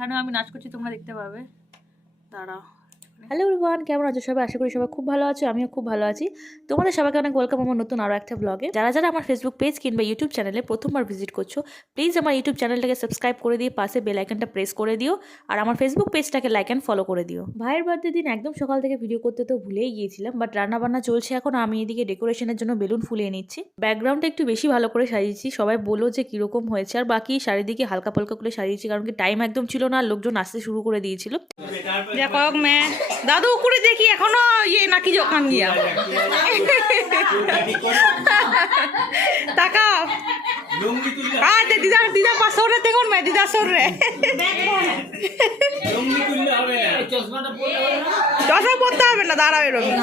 এখানেও আমি নাচ করছি, তোমরা দেখতে পাবে। দাঁড়াও। হ্যালো এভরিওয়ান, কেমন আছো সবাই? আশা করি সবাই খুব ভালো আছো, আমিও খুব ভালো আছি। তোমাদের সবাইকে অনেক ওয়েলকাম আমার নতুন আরও একটা ব্লগে। যারা যারা আমার ফেসবুক পেজ কিংবা ইউটিউব চ্যানেলে প্রথমবার ভিজিট করছো, প্লিজ আমার ইউটিউব চ্যানেলটাকে সাবস্ক্রাইব করে দিয়ে পাশে বেল আইকনটা প্রেস করে দিও, আর আমার ফেসবুক পেজটাকে লাইক অ্যান্ড ফলো করে দিও। ভাইয়ের বার্থডে দিন একদম সকাল থেকে ভিডিও করতে তো ভুলেই গিয়েছিলাম, বাট রান্নাবান্না চলছে এখন। আমি এদিকে ডেকোরেশনের জন্য বেলুন ফুলিয়ে নিচ্ছি। ব্যাকগ্রাউন্ডটা একটু বেশি ভালো করে সাজিয়েছি, সবাই বলো যে কীরকম হয়েছে। আর বাকি চারিদিকে হালকা পালকা করে সাজিয়েছি, কারণ কি টাইম একদম ছিল না, লোকজন আসতে শুরু করে দিয়েছিল। দাদু উপরে দেখি এখনো ইয়ে নাকি যখন গিয়া তাকাও আচ্ছা দিদা দিদা পাশরে দেখুন মে দিদা সরে চশমা পড়তে হবে না, দাঁড়াও এরকম।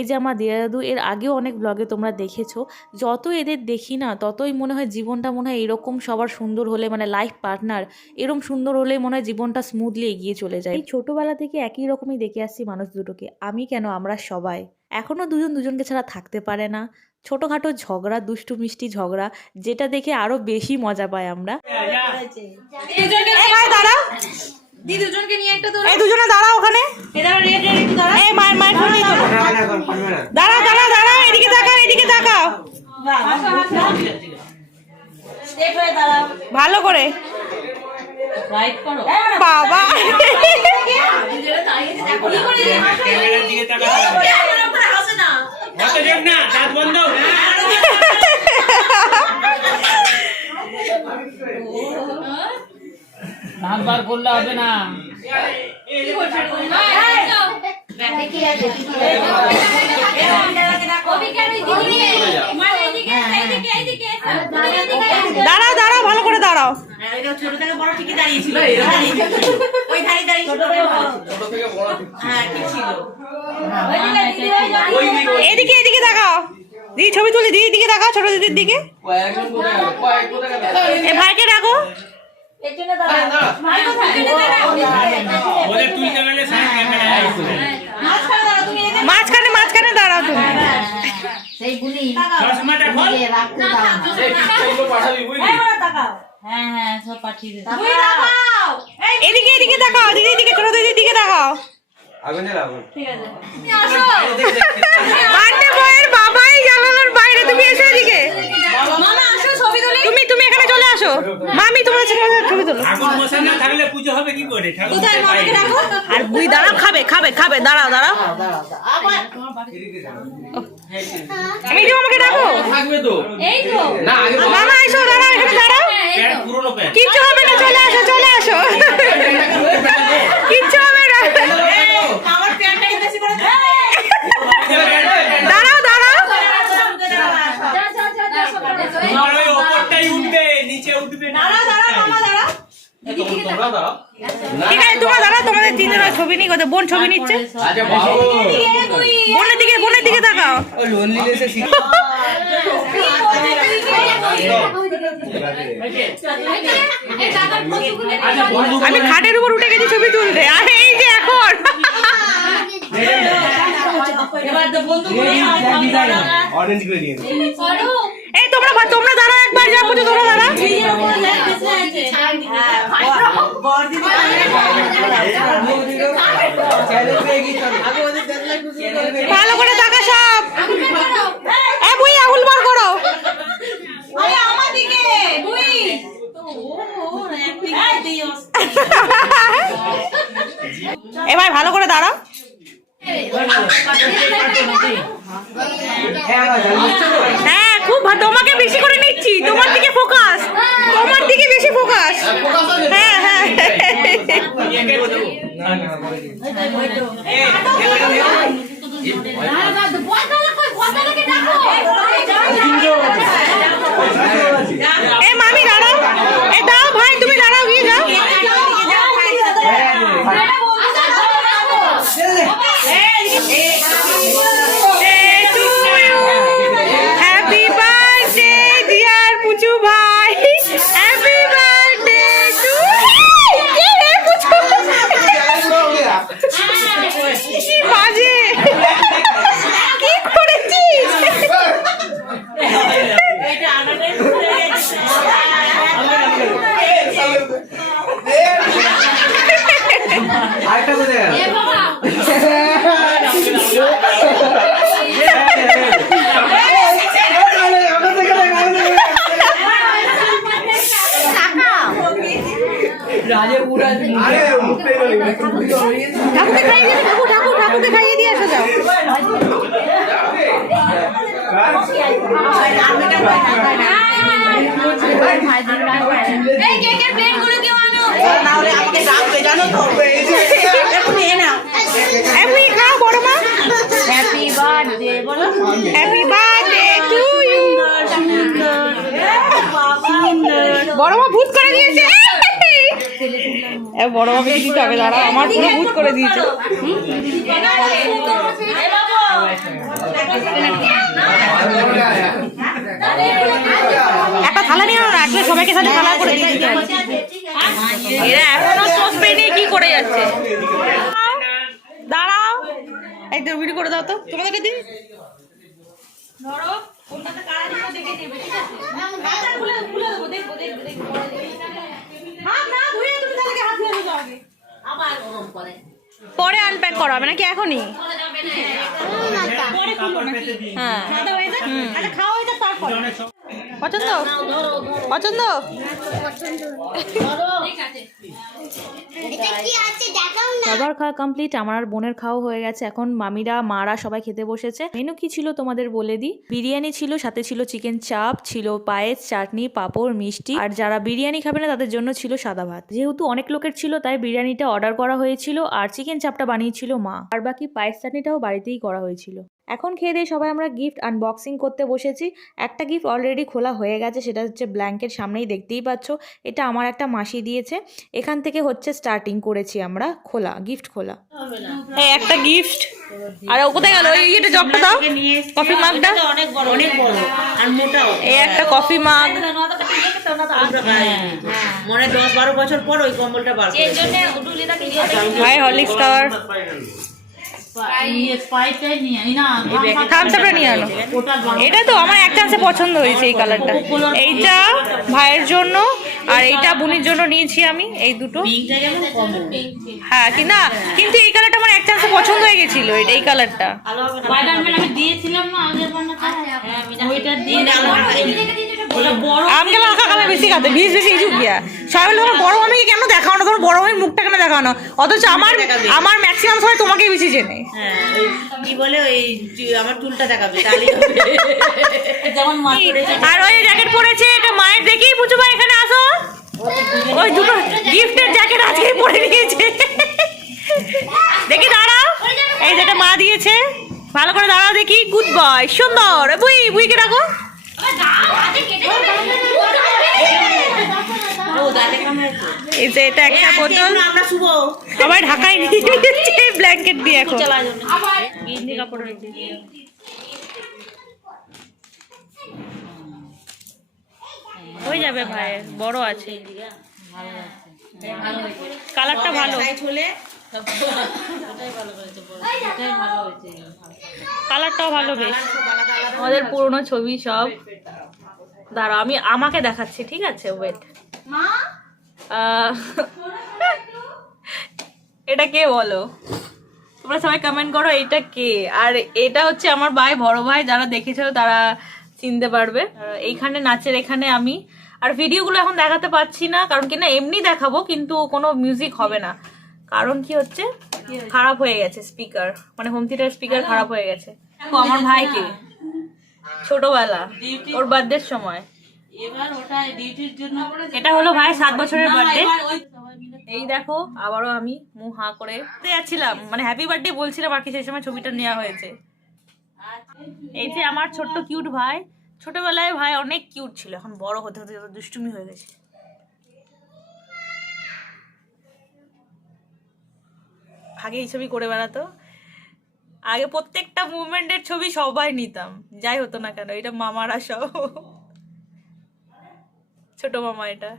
এই যে আমার দিয়া দাদু, এর আগেও অনেক ব্লগে তোমরা দেখেছো, যত এদের দেখি না ততই মনে হয় জীবনটা মনে হয় এরকম সবার সুন্দর হলে, মানে লাইফ পার্টনার এরকম সুন্দর হলে মনে হয় জীবনটা স্মুথলি এগিয়ে চলে যায়। এই ছোটোবেলা থেকে একই রকমই দেখে আসছি মানুষ দুটোকে, আমি কেন আমরা সবাই। এখনও দুজন দুজনকে ছাড়া থাকতে পারে না। ছোটোখাটো ঝগড়া, দুষ্টু মিষ্টি ঝগড়া, যেটা দেখে আরও বেশি মজা পাই আমরা। দুজনকে নিয়ে একটা এই দুজনে দাঁড়াও ওখানে, এই মায়ের মায়ের ফোন নিয়ে চলো। দাঁড়াও দাঁড়াও দাঁড়াও, এদিকে তাকাও এদিকে তাকাও, ভালো করে বাবা। বার করলে হবে না। দাঁড়াও দাঁড়াও, ভালো করে দাঁড়াও। এদিকে এদিকে তাকাও, দিদি ছবি তুলি, দিদির দিকে তাকাও, ছোট দিদির দিকে। এ ভাইকে ডাকো। মাঝখানে মাঝখানে দাঁড়াও তুমি। এদিকে এদিকে তাকাও, দিদির দিকে, ছোট দিদির দিকে তাকাও। বার্থডে বয়ের বাবাই জানালার বাইরে, তুমি এসো এদিকে। তুমি তুমি এখানে চলে আসো, মামি তোমার ছেলে ছবি তোলো। আর বুই দাঁড়াও, খাবে খাবে খাবে, দাঁড়াও দাঁড়াও। আমি যে আমাকে ডাকো, মামা এসো, দাঁড়াও এখানে দাঁড়াও। কিচ্ছু হবে না, চলে আসো চলে আসো, কিচ্ছু হবে না। দাঁড়াও দাঁড়াও, ঠিক আছে তোমরা দাঁড়াও, তোমাদের তিনজনের ছবি নিই, কোথায় বোন ছবি নিচ্ছে। বোনের দিকে তাকাও। আমি খাটের উপর উঠে গেছি ছবি তুলতে, আর এই যে এখন এই তোমরা তোমরা দাঁড়াও, একবার যা বুঝো তোমরা দাঁড়াও। ভালো করে তাকা সব। এ বুই আঙুল বার করো। এ ভাই ভালো করে দাঁড়াও। হ্যাঁ খুব, তোমাকে বেশি করে নিচ্ছি, তোমার দিকে ফোকাস, তোমার দিকে বেশি ফোকাস। হ্যাঁ হ্যাঁ এ মামি দাঁড়াও, এ দাও ভাই তুমি দাঁড়াও, গিয়ে যাও। হ্যাপি বার্থডে ডিয়ার পুচু ভাই, হ্যাপি বার্থডে টু পুচু। কি বাজে, কি করেছিস? আরেকটা কোথায় গেল? আরে মুখটাই গেল। ঠাকুরকে খাইয়ে দিয়ে ঠাকুরকে খাইয়ে দিয়ে আসো যাও। এই কেকের প্লেটগুলো কেউ আনো। এমনি খাও বড় মা। হ্যাপি বার্থডে বলো। Happy birthday to you. বড় মা ভূত করে দিয়েছে। বড় মাকে দিতে হবে, দাঁড়া আমার পুরো ভূত করে দিয়েছে। একটা থালা নিয়ে না, একটা সবাইকে সাথে থালা করে দিয়ে দিতে হবে। এরা এখনো সসপেন নিয়ে কি করে যাচ্ছে? দাঁড়াও, একদম ভিডিও করে দাও তো তোমাদেরকে দিই। ধরো কোনটাতে কারা দিবে দেখে নেবে, ঠিক আছে? হাতটা খুলে দেবো, দেখবো। হাত না ধুয়ে তুমি তাহলে হাত ধুয়ে দাও আগে। আবার গরম করে। পরে আনপ্যাক করা হবে নাকি এখনই? পরে খুলবো নাকি? হ্যাঁ আচ্ছা খাওয়া হয়ে যাক তারপর। পছন্দ পছন্দ? ঠিক আছে। সবার খাওয়া কমপ্লিট, আমার আর বোনের খাওয়া হয়ে গেছে। এখন মামিরা মারা সবাই খেতে বসেছে। মেনু কি ছিল তোমাদের বলে দিই। বিরিয়ানি ছিল, সাথে ছিল চিকেন চাপ, ছিল পায়েস, চাটনি, পাঁপড়, মিষ্টি। আর যারা বিরিয়ানি খাবে না তাদের জন্য ছিল সাদা ভাত। যেহেতু অনেক লোকের ছিল তাই বিরিয়ানিটা অর্ডার করা হয়েছিল আর চিকেন চাপটা বানিয়েছিল মা, আর বাকি পায়েস চাটনিটাও বাড়িতেই করা হয়েছিল। এখন খেয়ে দিয়ে সবাই আমরা গিফট আনবক্সিং করতে বসেছি। একটা গিফট অলরেডি খোলা হয়ে গেছে, সেটা হচ্ছে ব্ল্যাঙ্কেট, সামনেই দেখতেই পাচ্ছ। এটা আমার একটা মাসি দিয়েছে। এখান থেকে হচ্ছে স্টার্টিং করেছি আমরা খোলা, গিফট খোলা। এই একটা গিফট। আর ও কোথায় গেল? ওই এটা জগটা দাও, কফি মাগটা। অনেক বড় আর মোটাও। এই একটা কফি মাগ। মনে 10-12 বছর পর ওই কম্বলটা বার করে। এই জন্য উডুলিটাকে দিয়ে ভাই হরলিক্স খাওয়ার স্পাইসটাই নিয়ে আনি না। থামস আপটা নিয়ে আনো। এটা তো আমার এক চান্সে পছন্দ হয়েছে এই কালারটা। এইটা ভাইয়ের জন্য আর এইটা বোনের জন্য নিয়েছি আমি, এই দুটো। পিঙ্কটা কেমন কমন। হ্যাঁ কি না, কিন্তু এই কালারটা আমার এক চান্সে পছন্দ হয়ে গেছিল, এই কালারটা। স্পাইডারম্যান আমি দিয়েছিলাম না আগের বারটা। ওইটা দিয়ে ওটা বড় আমাকে মাখা কালার বেশি খাতে, ভিজ বেশি ইজু গিয়া। সবাই বলে বড় মামিকে কেন দেখাও না, তোমার বড় মামির মুখটা কেন দেখাও না? অথচ আমার ম্যাক্সিমাম সময় তোমাকেই বেশি চেনে। হ্যাঁ ওই কি বলে ওই আমার চুলটা দেখাবে তাহলে যেমন আর ওই জ্যাকেট পরেছে, এটা মায়ের দেখেই বুঝো ভাই এখানে আসো। ওই দুটো গিফটের জ্যাকেট আজকেই পরে নিয়েছে। দেখি দাঁড়াও, এই যেটা মা দিয়েছে, ভালো করে দাঁড়াও দেখি। গুড বয়, সুন্দর। বুইকে রাখো। এই যে এটা একটা বোতল, আমরা শুভ সবাই ঢাকায় নিয়ে নিয়েছে ব্ল্যাঙ্কেট দিয়ে। এখন গিন্নি কাপড় রেখে হয়ে যাবে ভাই, বড় আছে। কালারটা ভালো, কালারটাও ভালো বেশ। আমাদের পুরনো ছবি সব। দাঁড়াও আমি আমাকে দেখাচ্ছি, ঠিক আছে? ওয়েট। এটা কে বলো তোমরা সবাই কমেন্ট করো, এটা কে? আর এটা হচ্ছে আমার ভাই, বড় ভাই। যারা দেখেছো তারা চিনতে পারবে। এইখানে নাচের এখানে আমি। আর ভিডিওগুলো এখন দেখাতে পাচ্ছি না, কারণ কি না এমনি দেখাবো কিন্তু কোনো মিউজিক হবে না। কারণ কি হচ্ছে, খারাপ হয়ে গেছে স্পিকার, মানে হোম থিয়েটার স্পিকার খারাপ হয়ে গেছে। আমার ভাইকে ছোটবেলা ওর বার্থডের সময়, এবার ওটা ডিউটির জন্য এটা হলো ভাই 7 বছরের বার্থডে। এই দেখো আবারও আমি মুখ হাঁ করে যাচ্ছিলাম, মানে হ্যাপি বার্থডে বলছিলাম আর কি, সেই সময় ছবিটা নেওয়া হয়েছে। এই যে আমার ছোট্ট কিউট ভাই। ছোটবেলায় ভাই অনেক কিউট ছিল, এখন বড় হতে হতে যত দুষ্টুমি হয়ে গেছে। আগে এই ছবি করে বেড়াতো, আগে প্রত্যেকটা মুভমেন্টের ছবি সবাই নিতাম, যাই হতো না কেন। এটা মামারা সব, ছোট মামা এটা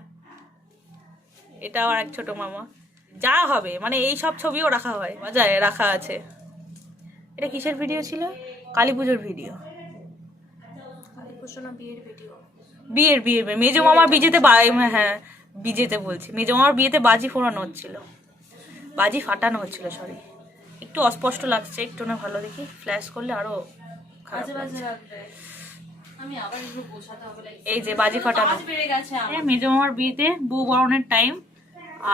আর এক ছোট মামা। যা হবে মানে এই সব ছবিও রাখা হয়, মজায় রাখা আছে। এটা কিসের ভিডিও ছিল? কালী পুজোর ভিডিও, বিয়ের মেজো মামার বিজেতে, হ্যাঁ বিজেতে বলছি, মেজো মামার বিয়েতে বাজি ফোড়ানো হচ্ছিল। বাজি ফাটানো হচ্ছিল, সরি। একটু অস্পষ্ট লাগছে, একটু না ভালো দেখি, ফ্ল্যাশ করলে আরো খারাপ লাগছে। এই যে বাজি ফাটানো, মেজো মামার বিয়েতে বউ বরণের টাইম।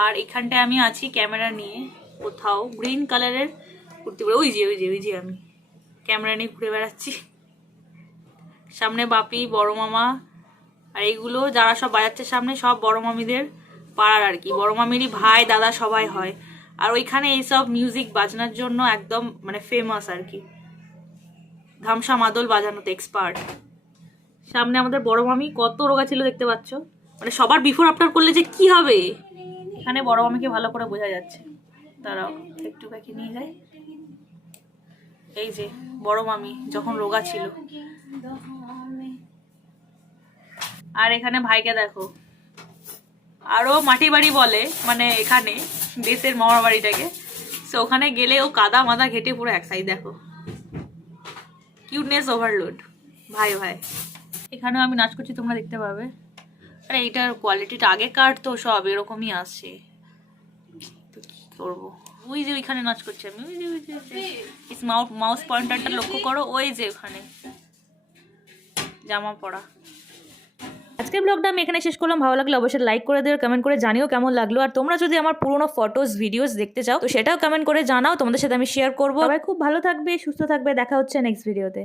আর এখানটায় আমি আছি ক্যামেরা নিয়ে, কোথাও গ্রিন কালারের কুর্তি পরে, ওই যে আমি ক্যামেরা নিয়ে ঘুরে বেড়াচ্ছি। সামনে বাপি, বড় মামা, আর এইগুলো যারা সব বাজাচ্ছে সামনে সব বড় মামিদের পাড়ার আর কি, বড় মামিরই ভাই দাদা সবাই হয়। আর ওইখানে এইসব মিউজিক বাজনার জন্য একদম মানে ফেমাস আর কি, ধামসা মাদল বাজানোতে এক্সপার্ট। সামনে আমাদের বড় মামি, কত রোগা ছিল দেখতে পাচ্ছ, মানে সবার বিফোর আফটার করলে যে কি হবে। এখানে বড় মামিকে ভালো করে বোঝা যাচ্ছে, তারাও একটু ব্যাকে নিয়ে যায়। এই যে বড় মামি যখন রোগা ছিল। আর এখানে ভাইকে দেখো, আরো মাটি বাড়ি বলে মানে এখানে দেশের মামার বাড়িটাকে, তো ওখানে গেলে ও কাদা মাদা ঘেটে পুরো এক সাইড। দেখো কিউটনেস ওভারলোড, ভাই ভাই। এখানেও আমি নাচ করছি, তোমরা দেখতে পাবে। আরে এইটার কোয়ালিটিটা আগেকার তো সব এরকমই আসছে, তো কি করবো। ওই যে ওইখানে নাচ করছি আমি, ওই যে মাউস পয়েন্টারটা লক্ষ্য করো, ওই যে ওখানে জামা পরা। আজকের ব্লগটা আমি এখানে শেষ করলাম। ভালো লাগলে অবশ্যই লাইক করে দিও, কমেন্ট করে জানিও কেমন লাগলো। আর তোমরা যদি আমার পুরোনো ফটোস ভিডিওস দেখতে চাও তো সেটাও কমেন্ট করে জানাও, তোমাদের সাথে আমি শেয়ার করবো। সবাই খুব ভালো থাকবে, সুস্থ থাকবে, দেখা হচ্ছে নেক্সট ভিডিওতে।